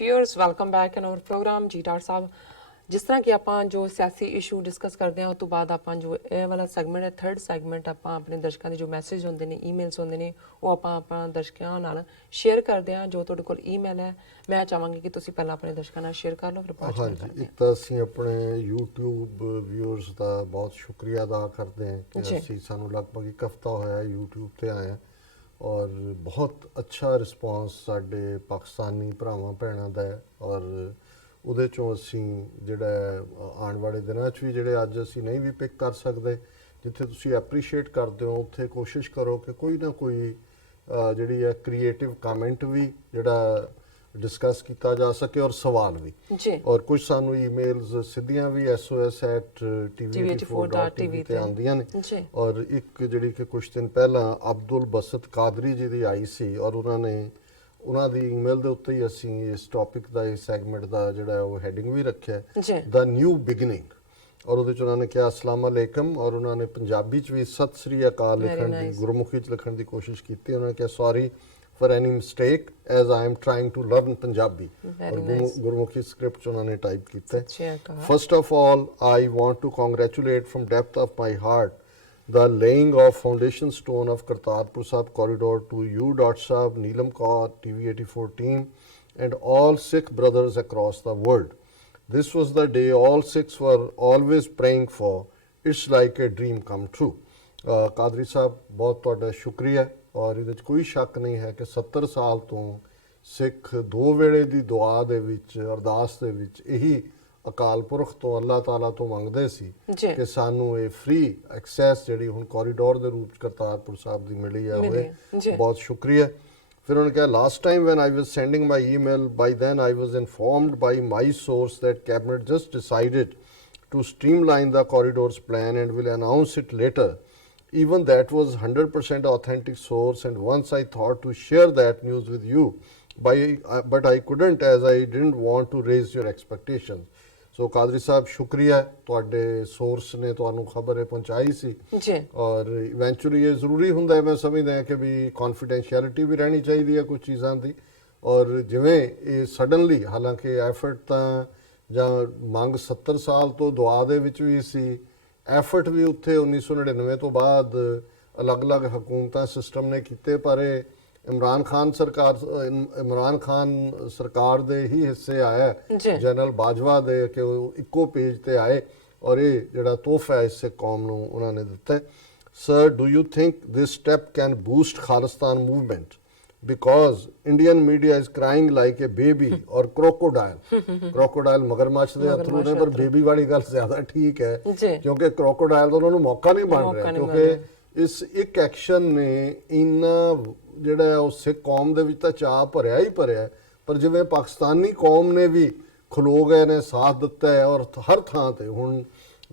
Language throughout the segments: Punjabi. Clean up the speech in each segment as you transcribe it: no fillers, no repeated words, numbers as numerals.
Viewers, welcome back in our program ਜੀ ਡਾਕਟਰ ਸਾਹਿਬ ਜਿਸ ਤਰ੍ਹਾਂ ਕਿ ਆਪਾਂ ਜੋ ਸਿਆਸੀ ਇਸ਼ੂ ਡਿਸਕਸ ਕਰਦੇ ਹਾਂ ਉਸ ਤੋਂ ਬਾਅਦ ਆਪਾਂ ਜੋ ਇਹ ਵਾਲਾ ਸੈਗਮੈਂਟ ਹੈ ਥਰਡ ਸੈਗਮੈਂਟ ਆਪਾਂ ਆਪਣੇ ਦਰਸ਼ਕਾਂ ਦੇ ਜੋ ਮੈਸੇਜ ਹੁੰਦੇ ਨੇ ਈਮੇਲਸ ਹੁੰਦੇ ਨੇ ਉਹ ਆਪਾਂ ਆਪਣਾ ਦਰਸ਼ਕਾਂ ਨਾਲ ਸ਼ੇਅਰ ਕਰਦੇ ਹਾਂ। ਜੋ ਤੁਹਾਡੇ ਕੋਲ ਈਮੇਲ ਹੈ ਮੈਂ ਚਾਹਾਂਗੀ ਕਿ ਤੁਸੀਂ ਪਹਿਲਾਂ ਆਪਣੇ ਦਰਸ਼ਕਾਂ ਨਾਲ ਸ਼ੇਅਰ ਕਰ ਲਓ ਫਿਰ ਬਾਅਦ ਵਿੱਚ ਹਾਂਜੀ। ਇੱਕ ਤਾਂ ਅਸੀਂ ਆਪਣੇ YouTube ਵਿਊਅਰਸ ਦਾ ਬਹੁਤ ਸ਼ੁਕਰੀਆ ਅਦਾ ਕਰਦੇ ਹਾਂ ਕਿ ਅਸੀਂ ਸਾਨੂੰ ਲਗਭਗ ਇੱਕ ਹਫ਼ਤਾ ਹੋਇਆ YouTube ਤੇ ਆਏ ਔਰ ਬਹੁਤ ਅੱਛਾ ਰਿਸਪੌਂਸ ਸਾਡੇ ਪਾਕਿਸਤਾਨੀ ਭਰਾਵਾਂ ਭੈਣਾਂ ਦਾ ਹੈ ਔਰ ਉਹਦੇ ਚੋਂ ਅਸੀਂ ਜਿਹੜਾ ਆਉਣ ਵਾਲੇ ਦਿਨਾਂ 'ਚ ਵੀ ਜਿਹੜੇ ਅੱਜ ਅਸੀਂ ਨਹੀਂ ਵੀ ਪਿਕ ਕਰ ਸਕਦੇ ਜਿੱਥੇ ਤੁਸੀਂ ਐਪਰੀਸ਼ੀਏਟ ਕਰਦੇ ਹੋ ਉੱਥੇ ਕੋਸ਼ਿਸ਼ ਕਰੋ ਕਿ ਕੋਈ ਨਾ ਕੋਈ ਜਿਹੜੀ ਹੈ ਕ੍ਰੀਏਟਿਵ ਕਮੈਂਟ ਵੀ ਜਿਹੜਾ ਡਿਸਕਸ ਕੀਤਾ ਜਾ ਸਕੇ ਔਰ ਸਵਾਲ ਵੀ ਔਰ ਕੁਝ ਸਾਨੂੰ ਈਮੇਲਸ ਸਿੱਧੀਆਂ ਵੀ sos@tv84.tv ਤੇ ਆਉਂਦੀਆਂ ਨੇ ਔਰ ਇੱਕ ਜਿਹੜੀ ਕਿ ਕੁਝ ਦਿਨ ਪਹਿਲਾਂ ਅਬਦੁਲ ਬਸਤ ਕਾਦਰੀ ਜੀ ਦੀ ਆਈ ਸੀ ਔਰ ਉਹਨਾਂ ਦੀ ਈਮੇਲ ਦੇ ਉੱਤੇ ਹੀ ਅਸੀਂ ਇਸ ਟੌਪਿਕ ਦਾ ਇਸ ਸੈਗਮੈਂਟ ਦਾ ਜਿਹੜਾ ਉਹ ਹੈਡਿੰਗ ਵੀ ਰੱਖਿਆ ਦਾ ਨਿਊ ਬਿਗਨਿੰਗ ਔਰ ਉਹਦੇ 'ਚ ਉਹਨਾਂ ਨੇ ਕਿਹਾ ਅਸਲਾਮ ਅਲੈਕਮ ਔਰ ਉਹਨਾਂ ਨੇ ਪੰਜਾਬੀ 'ਚ ਵੀ ਸਤਿ ਸ੍ਰੀ ਅਕਾਲ ਲਿਖਣ ਦੀ ਗੁਰਮੁਖੀ 'ਚ ਲਿਖਣ ਦੀ ਕੋਸ਼ਿਸ਼ ਕੀਤੀ। ਉਹਨਾਂ ਨੇ ਕਿਹਾ sorry for any mistake as I am trying to learn Punjabi और Gurmukhi script उन्होंने type किया है। First of all I want to congratulate from depth of my heart the laying of foundation stone of Kartarpur Sahib corridor to you Dr. Sahib, Neelam Kaur, TV84 team and all Sikh brothers across the world. This was the day all Sikhs were always praying for. It's like a dream come true. Qadri Sahib बहुत तुहाडा शुक्रिया ਔਰ ਇਹਦੇ 'ਚ ਕੋਈ ਸ਼ੱਕ ਨਹੀਂ ਹੈ ਕਿ 70 ਸਾਲ ਤੋਂ ਸਿੱਖ ਦੋ ਵੇਲੇ ਦੀ ਦੁਆ ਦੇ ਵਿੱਚ ਅਰਦਾਸ ਦੇ ਵਿੱਚ ਇਹੀ ਅਕਾਲ ਪੁਰਖ ਤੋਂ ਅੱਲਾਹ ਤਾਲਾ ਤੋਂ ਮੰਗਦੇ ਸੀ ਕਿ ਸਾਨੂੰ ਇਹ ਫ੍ਰੀ ਐਕਸੈਸ ਜਿਹੜੀ ਹੁਣ ਕੋਰੀਡੋਰ ਦੇ ਰੂਪ 'ਚ ਕਰਤਾਰਪੁਰ ਸਾਹਿਬ ਦੀ ਮਿਲੀ ਆ ਹੋਏ ਬਹੁਤ ਸ਼ੁਕਰੀਆ। ਫਿਰ ਉਹਨੇ ਕਿਹਾ last time when I was sending my email by then I was informed by my source that cabinet just decided to streamline the corridor's plan and will announce it later. Even that was 100% authentic source and once I thought to share that news with you but I couldn't as I didn't want to raise your expectations. So Qadri Sahib shukriya ਤੁਹਾਡੇ source ਨੇ ਤੁਹਾਨੂੰ ਖਬਰ ਇਹ ਪਹੁੰਚਾਈ ਸੀ ਔਰ eventually ਇਹ ਜ਼ਰੂਰੀ ਹੁੰਦਾ ਹੈ ਮੈਂ ਸਮਝਦਾ ਹਾਂ ਕਿ ਵੀ confidentiality ਵੀ ਰਹਿਣੀ ਚਾਹੀਦੀ ਹੈ ਕੁਝ ਚੀਜ਼ਾਂ ਦੀ ਔਰ ਜਿਵੇਂ ਇਹ ਸਡਨਲੀ ਹਾਲਾਂਕਿ ਐਫਰਟ ਤਾਂ ਜਾਂ ਮੰਗ 70 ਸਾਲ ਤੋਂ ਦੁਆ ਦੇ ਵਿੱਚ ਵੀ ਸੀ ਐਫਰਟ ਵੀ ਉੱਥੇ 1999 ਤੋਂ ਬਾਅਦ ਅਲੱਗ-ਅਲੱਗ ਹਕੂਮਤਾਂ ਸਿਸਟਮ ਨੇ ਕੀਤੇ ਪਰ ਇਮਰਾਨ ਖਾਨ ਸਰਕਾਰ ਦੇ ਹੀ ਹਿੱਸੇ ਆਇਆ ਜਨਰਲ ਬਾਜਵਾ ਦੇ ਕਿ ਉਹ ਇੱਕੋ ਪੇਜ ਤੇ ਆਏ ਔਰ ਇਹ ਜਿਹੜਾ ਤੋਹਫਾ ਹੈ ਇਸ ਕੌਮ ਨੂੰ ਉਹਨਾਂ ਨੇ ਦਿੱਤਾ। Sir do you think this step can boost Khalistan movement because Indian media is crying like a baby or crocodile ਮਗਰਮੱਛ ਦੇ ਅਥਰੂ ਨੇ ਪਰ ਬੇਬੀ ਵਾਲੀ ਗੱਲ ਜ਼ਿਆਦਾ ਠੀਕ ਹੈ ਕਿਉਂਕਿ crocodile ਦਾ ਉਹਨਾਂ ਨੂੰ ਮੌਕਾ ਨਹੀਂ ਬਣ ਰਿਹਾ ਕਿਉਂਕਿ ਇਸ ਇੱਕ ਐਕਸ਼ਨ ਨੇ ਇੰਨਾ ਜਿਹੜਾ ਉਹ ਸਿੱਖ ਕੌਮ ਦੇ ਵਿੱਚ ਤਾਂ ਚਾਅ ਭਰਿਆ ਪਰ ਜਿਵੇਂ ਪਾਕਿਸਤਾਨੀ ਕੌਮ ਨੇ ਵੀ ਖਲੋ ਗਏ ਨੇ ਸਾਥ ਦਿੱਤਾ ਹੈ ਔਰ ਹਰ ਥਾਂ ਤੇ ਹੁਣ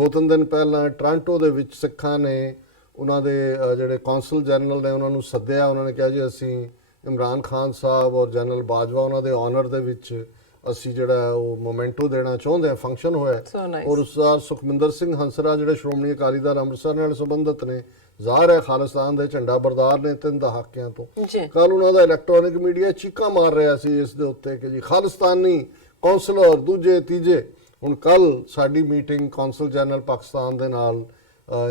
2-3 ਦਿਨ ਪਹਿਲਾਂ ਟੋਰਾਂਟੋ ਦੇ ਵਿੱਚ ਸਿੱਖਾਂ ਨੇ ਉਹਨਾਂ ਦੇ ਜਿਹੜੇ ਕੌਂਸਲ ਜਨਰਲ ਨੇ ਉਹਨਾਂ ਨੂੰ ਸੱਦਿਆ ਉਹਨਾਂ ਨੇ ਕਿਹਾ ਜੀ ਅਸੀਂ ਇਮਰਾਨ ਖਾਨ ਸਾਹਿਬ ਔਰ ਜਨਰਲ ਬਾਜਵਾ ਉਹਨਾਂ ਦੇ ਆਨਰ ਦੇ ਵਿੱਚ ਅਸੀਂ ਜਿਹੜਾ ਉਹ ਮੋਮੈਂਟੋ ਦੇਣਾ ਚਾਹੁੰਦੇ ਹਾਂ ਫੰਕਸ਼ਨ ਹੋਇਆ ਔਰ ਉਸਤਾਦ ਸੁਖਮਿੰਦਰ ਸਿੰਘ ਹੰਸਰਾ ਜਿਹੜੇ ਸ਼੍ਰੋਮਣੀ ਅਕਾਲੀ ਦਲ ਅੰਮ੍ਰਿਤਸਰ ਨਾਲ ਸੰਬੰਧਿਤ ਨੇ ਜ਼ਾਹਰ ਹੈ ਖਾਲਿਸਤਾਨ ਦੇ ਝੰਡਾ ਬਰਦਾਰ ਨੇ 3 ਦਹਾਕਿਆਂ ਤੋਂ ਕੱਲ ਉਹਨਾਂ ਦਾ ਇਲੈਕਟ੍ਰੋਨਿਕ ਮੀਡੀਆ ਚੀਕਾਂ ਮਾਰ ਰਿਹਾ ਸੀ ਇਸ ਦੇ ਉੱਤੇ ਕਿ ਜੀ ਖਾਲਿਸਤਾਨੀ ਕੌਂਸਲਰ ਦੂਜੇ ਤੀਜੇ। ਹੁਣ ਕੱਲ ਸਾਡੀ ਮੀਟਿੰਗ ਕੌਂਸਲ ਜਨਰਲ ਪਾਕਿਸਤਾਨ ਦੇ ਨਾਲ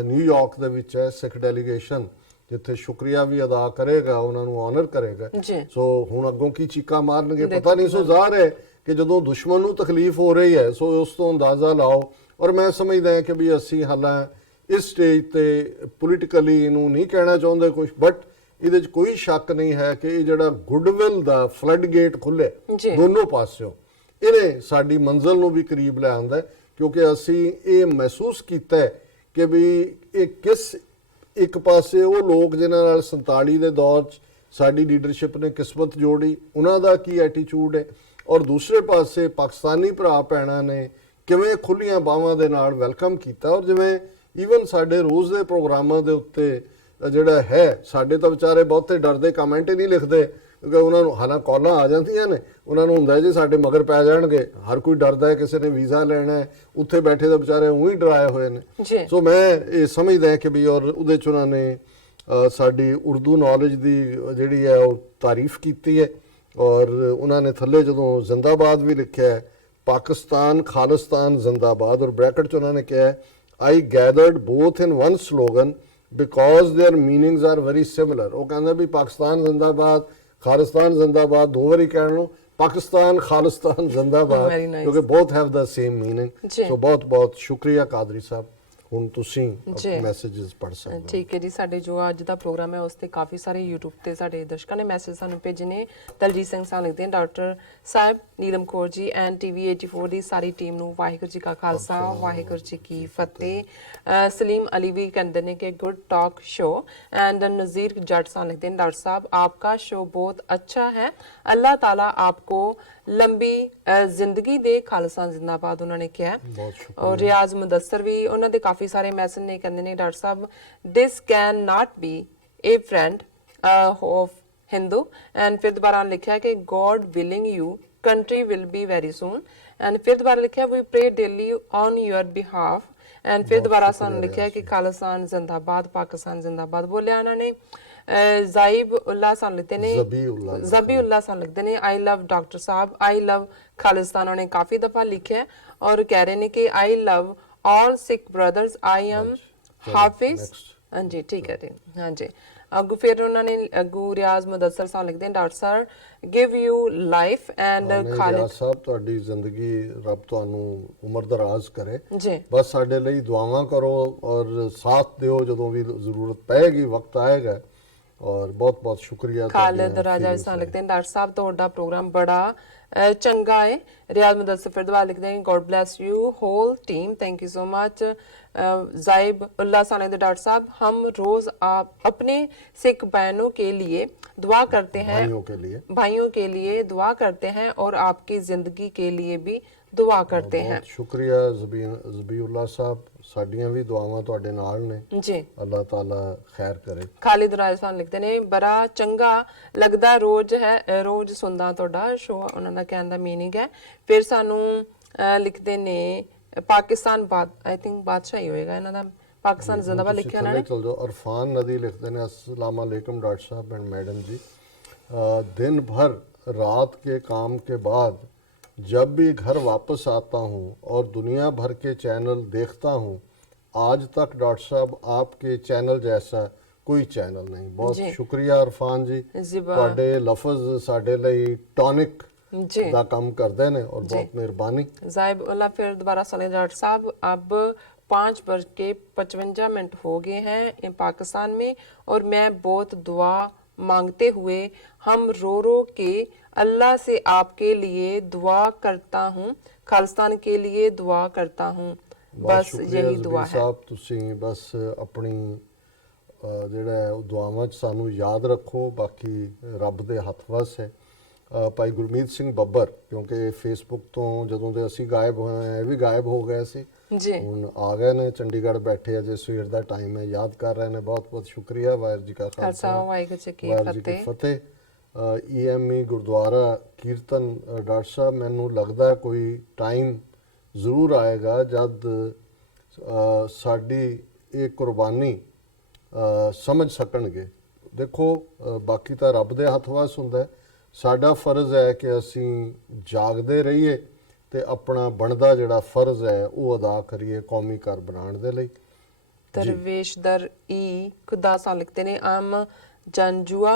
ਨਿਊਯਾਰਕ ਦੇ ਵਿੱਚ ਹੈ ਸਿੱਖ ਡੈਲੀਗੇਸ਼ਨ ਜਿੱਥੇ ਸ਼ੁਕਰੀਆ ਵੀ ਅਦਾ ਕਰੇਗਾ ਉਹਨਾਂ ਨੂੰ ਆਨਰ ਕਰੇਗਾ ਸੋ ਹੁਣ ਅੱਗੋਂ ਕੀ ਚੀਕਾਂ ਮਾਰਨਗੇ ਪਤਾ ਨਹੀਂ। ਸੋ ਜ਼ਾਹਰ ਹੈ ਕਿ ਜਦੋਂ ਦੁਸ਼ਮਣ ਨੂੰ ਤਕਲੀਫ ਹੋ ਰਹੀ ਹੈ ਸੋ ਉਸ ਤੋਂ ਅੰਦਾਜ਼ਾ ਲਾਓ ਔਰ ਮੈਂ ਸਮਝਦਾ ਹਾਂ ਕਿ ਵੀ ਅਸੀਂ ਹਾਲਾਂ ਇਸ ਸਟੇਜ ਤੇ ਪੋਲੀਟੀਕਲੀ ਇਹਨੂੰ ਨਹੀਂ ਕਹਿਣਾ ਚਾਹੁੰਦੇ ਕੁਝ ਬਟ ਇਹਦੇ 'ਚ ਕੋਈ ਸ਼ੱਕ ਨਹੀਂ ਹੈ ਕਿ ਇਹ ਜਿਹੜਾ ਗੁੱਡਵਿਲ ਦਾ ਫਲੱਡ ਗੇਟ ਖੁੱਲ੍ਹੇ ਦੋਨੋਂ ਪਾਸਿਓਂ ਇਹਨੇ ਸਾਡੀ ਮੰਜ਼ਿਲ ਨੂੰ ਵੀ ਕਰੀਬ ਲੈ ਆਉਂਦਾ ਕਿਉਂਕਿ ਅਸੀਂ ਇਹ ਮਹਿਸੂਸ ਕੀਤਾ ਕਿ ਵੀ ਇਹ ਕਿਸ ਇੱਕ ਪਾਸੇ ਉਹ ਲੋਕ ਜਿਨ੍ਹਾਂ ਨਾਲ 47 ਦੇ ਦੌਰ 'ਚ ਸਾਡੀ ਲੀਡਰਸ਼ਿਪ ਨੇ ਕਿਸਮਤ ਜੋੜੀ ਉਹਨਾਂ ਦਾ ਕੀ ਐਟੀਟਿਊਡ ਹੈ ਔਰ ਦੂਸਰੇ ਪਾਸੇ ਪਾਕਿਸਤਾਨੀ ਭਰਾ ਭੈਣਾਂ ਨੇ ਕਿਵੇਂ ਖੁੱਲ੍ਹੀਆਂ ਬਾਹਾਂ ਦੇ ਨਾਲ ਵੈਲਕਮ ਕੀਤਾ ਔਰ ਜਿਵੇਂ ਈਵਨ ਸਾਡੇ ਰੋਜ਼ ਦੇ ਪ੍ਰੋਗਰਾਮਾਂ ਦੇ ਉੱਤੇ ਜਿਹੜਾ ਹੈ ਸਾਡੇ ਤਾਂ ਵਿਚਾਰੇ ਬਹੁਤੇ ਡਰਦੇ ਕਮੈਂਟ ਹੀ ਨਹੀਂ ਲਿਖਦੇ ਕਿਉਂਕਿ ਉਹਨਾਂ ਨੂੰ ਹਾਲਾਂ ਕਾਲਾਂ ਆ ਜਾਂਦੀਆਂ ਨੇ ਉਹਨਾਂ ਨੂੰ ਹੁੰਦਾ ਜੀ ਸਾਡੇ ਮਗਰ ਪੈ ਜਾਣਗੇ ਹਰ ਕੋਈ ਡਰਦਾ ਹੈ ਕਿਸੇ ਨੇ ਵੀਜ਼ਾ ਲੈਣਾ ਹੈ ਉੱਥੇ ਬੈਠੇ ਤਾਂ ਵਿਚਾਰੇ ਉਹੀ ਡਰਾਏ ਹੋਏ ਨੇ। ਸੋ ਮੈਂ ਇਹ ਸਮਝਦਾ ਕਿ ਵੀ ਔਰ ਉਹਦੇ 'ਚ ਉਹਨਾਂ ਨੇ ਸਾਡੀ ਉਰਦੂ ਨੌਲੇਜ ਦੀ ਜਿਹੜੀ ਹੈ ਉਹ ਤਾਰੀਫ ਕੀਤੀ ਹੈ ਔਰ ਉਹਨਾਂ ਨੇ ਥੱਲੇ ਜਦੋਂ ਜ਼ਿੰਦਾਬਾਦ ਵੀ ਲਿਖਿਆ ਹੈ, ਪਾਕਿਸਤਾਨ ਖਾਲਿਸਤਾਨ ਜ਼ਿੰਦਾਬਾਦ, ਔਰ ਬ੍ਰੈਕਟ 'ਚ ਉਹਨਾਂ ਨੇ ਕਿਹਾ ਹੈ I gathered both in one slogan because their meanings are very similar. ਉਹ ਕਹਿੰਦਾ ਵੀ ਪਾਕਿਸਤਾਨ ਜ਼ਿੰਦਾਬਾਦ ਖਾਲਿਸਤਾਨ ਜ਼ਿੰਦਾਬਾਦ ਦੋ ਵਾਰੀ ਕਹਿਣ ਨੂੰ ਪਾਕਿਸਤਾਨ ਖਾਲਿਸਤਾਨ ਜ਼ਿੰਦਾਬਾਦ, Very nice. ਕਿਉਂਕਿ both have the same meaning। ਜੀ। ਸੋ ਬਹੁਤ ਬਹੁਤ ਸ਼ੁਕਰੀਆ ਕਾਦਰੀ ਸਾਹਿਬ, ਹੁਣ ਤੁਸੀਂ ਜੀ। ਮੈਸੇजेस ਪੜ੍ਹ ਸਕਦੇ ਹੋ। ਠੀਕ ਹੈ ਜੀ, ਸਾਡੇ ਜੋ ਅੱਜ ਦਾ ਪ੍ਰੋਗਰਾਮ ਹੈ ਉਸ ਤੇ ਕਾਫੀ ਸਾਰੇ YouTube ਤੇ ਸਾਡੇ ਦਰਸ਼ਕਾਂ ਨੇ ਮੈਸੇਜ ਸਾਨੂੰ ਭੇਜੇ ਨੇ। ਦਲਜੀਤ ਸਿੰਘ ਸਾਹਿਬ ਲਿਖਦੇ ਨੇ, doctor Sahib, Neelam Kaur ji and TV 84 the sorry team ਨੂੰ ਵਾਹਿਗੁਰੂ ਜੀ ਕਾ ਖਾਲਸਾ ਵਾਹਿਗੁਰੂ ਜੀ ਕੀ ਫਤਿਹ। सलीम अली भी कहते हैं कि गुड टॉक शो। एंड नज़ीर जट साहब लिखते हैं, डॉक्टर साहब आपका शो बहुत अच्छा है, अल्लाह ताला आपको लंबी जिंदगी दे, खालसा जिंदाबाद उन्होंने किया है। बहुत शुक्रिया। और रियाज मुदस्सर भी उन्होंने काफ़ी सारे मैसेज ने कहते हैं, डॉक्टर साहब this can not be a friend of Hindu. And फिर दोबारा लिखा है कि God willing you country will be very soon. And फिर दोबारा लिखा है we pray daily on your behalf. And फिर दोबारा सानू लिखा है कि खालिस्तान जिंदाबाद पाकिस्तान जिंदाबाद बोलिया उन्होंने। जाइब उल्ला सान लिखते ने, जबी उल्ला सान लिखते ने, आई लव डॉक्टर साहब, आई लव खालिस्तान उन्होंने काफी दफा लिखा है और कह रहे हैं कि I love all Sikh brothers, I am Hafiz. हाँ जी ठीक है जी, हाँ जी। अगू फिर उन्होंने अगू रियाज मुदस्सर साहब लिखते हैं, doctor sir give you life and Khalid ਸਾਹਿਬ ਤੁਹਾਡੀ ਜ਼ਿੰਦਗੀ ਰੱਬ ਤੁਹਾਨੂੰ ਉਮਰ ਦਰਾਜ਼ ਕਰੇ जी। ਬਸ ਸਾਡੇ ਲਈ ਦੁਆਵਾਂ ਕਰੋ ਔਰ ਸਾਥ ਦਿਓ ਜਦੋਂ ਵੀ ਜ਼ਰੂਰਤ ਪਏਗੀ, ਵਕਤ ਆਏਗਾ। ਔਰ ਬਹੁਤ ਬਹੁਤ ਸ਼ੁਕਰੀਆ खालिद राजा साहब लिखते हैं, डॉक्टर साहब ਤੁਹਾਡਾ ਪ੍ਰੋਗਰਾਮ ਬੜਾ ਚੰਗਾ ਹੈ। रियाज मुदस्सर फिर दोबारा लिखते हैं, God bless you whole team, thank you so much. जाइब उल्ला सानिद, डॉक्टर साहब हम रोज आप अपने सिख बहनों के लिए दुआ करते हैं, भाइयों के लिए दुआ करते हैं और आपकी जिंदगी के लिए भी दुआ करते हैं। ਸ਼ੁਕਰੀਆ ਜ਼ਬੀਉल्ला ਸਾਹਿਬ, ਸਾਡੀਆਂ ਵੀ ਦੁਆਵਾਂ ਤੁਹਾਡੇ ਨਾਲ ਨੇ जी। ਅੱਲਾਹ ਤਾਲਾ ਖੈਰ ਕਰੇ। ਖਾਲਿਦ ਰਾਜਸਥਾਨ ਲਿਖਦੇ ਨੇ, ਬੜਾ ਚੰਗਾ ਲੱਗਦਾ ਰੋਜ਼ ਹੈ, ਰੋਜ਼ ਸੁਣਦਾ ਤੁਹਾਡਾ ਸ਼ੋ, ਉਹਨਾਂ ਦਾ ਕਹਿਣ ਦਾ ਮੀਨਿੰਗ ਹੈ। ਫਿਰ ਸਾਨੂੰ ਲਿਖਦੇ ਨੇ ਪਾਕਿਸਤਾਨ ਬਾਦ, ਆਈ ਥਿੰਕ ਬਾਦਸ਼ਾਹ ਹੀ ਹੋਏਗਾ ਇਹਨਾਂ ਦਾ, ਪਾਕਿਸਤਾਨ ਜ਼ਿੰਦਾਬਾਦ ਲਿਖਿਆ ਉਹਨਾਂ ਨੇ। ਚਲ ਜਾਓ। ਅਰਫਾਨ ਨਦੀ ਲਿਖਦੇ ਨੇ, अस्सलाम वालेकुम डॉक्टर साहब एंड मैडम जी, दिन भर रात के काम के बाद जब भी घर वापस आता हूँ और दुनिया भर के चैनल देखता हूँ, आज तक डॉक्टर साहब आपके चैनल जैसा कोई चैनल नहीं। बहुत शुक्रिया अरफान जी, ਤੁਹਾਡੇ ਲਫ਼ਜ਼ ਸਾਡੇ ਲਈ ਟੌਨਿਕ ਦਾ ਕੰਮ ਕਰਦੇ ਨੇ और बहुत मेहरबानी। जाइब उल्ला फिर दोबारा सले, डॉक्टर साहब अब 5:55 हो गए हैं पाकिस्तान में और मैं बहुत दुआ मांगते हुए हम रो के अल्लाह से आपके लिए दुआ करता हूँ, खालिस्तान के लिए दुआ करता हूँ, बस यही दुआ है। साहब ਤੁਸੀਂ ਬਸ ਆਪਣੀ ਜਿਹੜਾ ਦੁਆਵਾਂ ਚ ਸਾਨੂੰ ਯਾਦ ਰੱਖੋ, ਬਾਕੀ ਰੱਬ ਦੇ ਹੱਥ ਵਸ ਹੈ। ਭਾਈ ਗੁਰਮੀਤ ਸਿੰਘ ਬੱਬਰ, ਕਿਉਂਕਿ ਫੇਸਬੁੱਕ ਤੋਂ ਜਦੋਂ ਦੇ ਅਸੀਂ ਗਾਇਬ ਹੋਏ ਹਾਂ, ਇਹ ਵੀ ਗਾਇਬ ਹੋ ਗਏ ਸੀ ਜੀ, ਹੁਣ ਆ ਗਏ ਨੇ, ਚੰਡੀਗੜ੍ਹ ਬੈਠੇ ਅਜੇ ਸਵੇਰ ਦਾ ਟਾਈਮ ਹੈ, ਯਾਦ ਕਰ ਰਹੇ ਨੇ। ਬਹੁਤ ਬਹੁਤ ਸ਼ੁਕਰੀਆ। ਵਾਹਿਗੁਰੂ ਜੀ ਕਾ ਖਾਲਸਾ ਵਾਹਿਗੁਰੂ ਜੀ ਕੀ ਫਤਿਹ। EME ਗੁਰਦੁਆਰਾ ਕੀਰਤਨ, ਡਾਕਟਰ ਸਾਹਿਬ ਮੈਨੂੰ ਲੱਗਦਾ ਕੋਈ ਟਾਈਮ ਜ਼ਰੂਰ ਆਏਗਾ ਜਦ ਸਾਡੀ ਇਹ ਕੁਰਬਾਨੀ ਸਮਝ ਸਕਣਗੇ। ਦੇਖੋ ਬਾਕੀ ਤਾਂ ਰੱਬ ਦੇ ਹੱਥ ਵਸ ਹੁੰਦਾ, ਸਾਡਾ ਫਰਜ਼ ਹੈ ਕਿ ਅਸੀਂ ਜਾਗਦੇ ਰਹੀਏ ਤੇ ਆਪਣਾ ਬਣਦਾ ਜਿਹੜਾ ਫਰਜ਼ ਹੈ ਉਹ ਅਦਾ ਕਰੀਏ ਕੌਮੀ ਘਰ ਬਣਾਉਣ ਦੇ ਲਈ। ਦਰਵੇਸ਼ ਦਰ ਈ ਖੁਦਾ ਸਾ ਲਿਖਤੇ ਨੇ, ਆਮ Janjua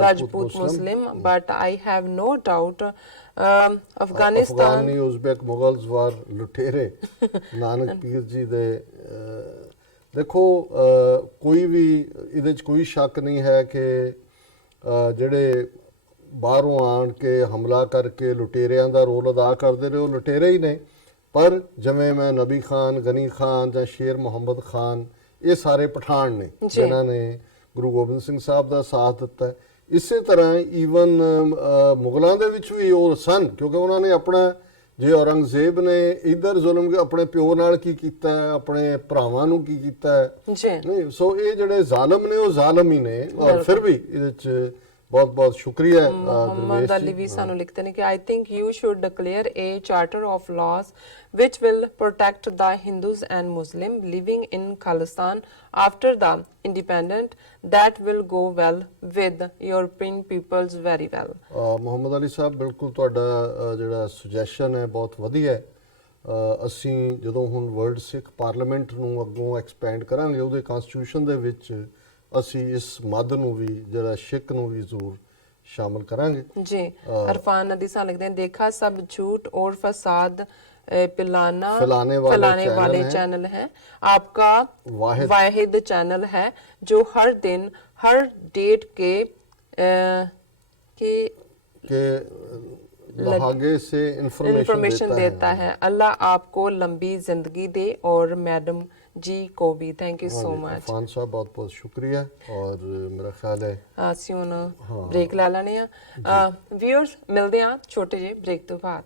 Rajput Muslim but I have no doubt Afghanistan Uzbek Mughals ਵਾਰ ਲੁਟੇਰੇ ਨਾਨਕ ਪੀਰ ਜੀ ਦੇ। ਦੇਖੋ ਕੋਈ ਵੀ ਇਹਦੇ 'ਚ ਕੋਈ ਸ਼ੱਕ ਨਹੀਂ ਹੈ ਕਿ ਜਿਹੜੇ ਬਾਹਰੋਂ ਆਣ ਕੇ ਹਮਲਾ ਕਰਕੇ ਲੁਟੇਰਿਆਂ ਦਾ ਰੋਲ ਅਦਾ ਕਰਦੇ ਰਹੇ ਉਹ ਲੁਟੇਰੇ ਹੀ ਨੇ, ਪਰ ਜਿਵੇਂ ਮੈਂ ਨਬੀ ਖਾਨ, ਗਨੀ ਖਾਨ ਜਾਂ ਸ਼ੇਰ ਮੁਹੰਮਦ ਖਾਨ, ਇਹ ਸਾਰੇ ਪਠਾਨ ਨੇ ਜਿਨ੍ਹਾਂ ਨੇ ਗੁਰੂ ਗੋਬਿੰਦ ਸਿੰਘ ਸਾਹਿਬ ਦਾ ਸਾਥ ਦਿੱਤਾ। ਇਸੇ ਤਰ੍ਹਾਂ ਈਵਨ ਮੁਗਲਾਂ ਦੇ ਵਿੱਚ ਵੀ ਉਹ ਸਨ, ਕਿਉਂਕਿ ਉਹਨਾਂ ਨੇ ਆਪਣਾ, ਜੇ ਔਰੰਗਜ਼ੇਬ ਨੇ ਇਧਰ ਜ਼ੁਲਮ ਆਪਣੇ ਪਿਓ ਨਾਲ ਕੀ ਕੀਤਾ, ਆਪਣੇ ਭਰਾਵਾਂ ਨੂੰ ਕੀ ਕੀਤਾ, ਨਹੀਂ। ਸੋ ਇਹ ਜਿਹੜੇ ਜ਼ਾਲਮ ਨੇ ਉਹ ਜ਼ਾਲਮ ਹੀ ਨੇ, ਔਰ ਫਿਰ ਵੀ ਇਹਦੇ 'ਚ ਬਹੁਤ ਬਹੁਤ ਸ਼ੁਕਰੀਆ Muhammad ਦਰਵੇਸ਼ Ali ਜੀ। ਵੀ ਸਾਨੂੰ ਲਿਖਦੇ ਨੇ ਕਿ I think you should declare a charter of laws which will protect the Hindus and Muslims living in Khalistan after the independent. That will go well with European peoples very well. Muhammad Ali Sahib ਬਿਲਕੁਲ ਤੁਹਾਡਾ ਜਿਹੜਾ ਸੁਜੈਸ਼ਨ ਹੈ ਬਹੁਤ ਵਧੀਆ ਹੈ। ਅਸੀਂ ਜਦੋਂ ਹੁਣ ਵਰਲਡ ਸਿੱਖ ਪਾਰਲੀਮੈਂਟ ਨੂੰ ਅੱਗੋਂ ਐਕਸਪੈਂਡ ਕਰਾਂਗੇ ਉਹਦੇ ਕਨਸਟੀਟਿਊਸ਼ਨ ਦੇ ਵਿੱਚ ਅਸੀਂ ਇਸ ਮੱਧ ਨੂੰ ਵੀ ਜਿਹੜਾ ਸਿੱਖ ਨੂੰ ਵੀ ਜ਼ਰੂਰ शामिल करेंगे। जी अरफान नदी सा लिखते हैं देखा सब झूठ और फसाद फैलाने वाले चैनल हैं। आपका वाहिद चैनल है जो हर दिन हर डेट के लहागे से इंफॉर्मेशन देता है। अल्लाह आपको लंबी जिंदगी दे और मैडम जी को भी thank you so much. Irfan साहब बहुत बहुत शुक्रिया और मेरा ख्याल है ਅਸੀਂ ਹੁਣ ਬ੍ਰੇਕ ਲੈ ਲੈਣੇ ਆ। व्यूअर्स मिलते हैं छोटे ਜਿਹੇ ब्रेक तो बाद।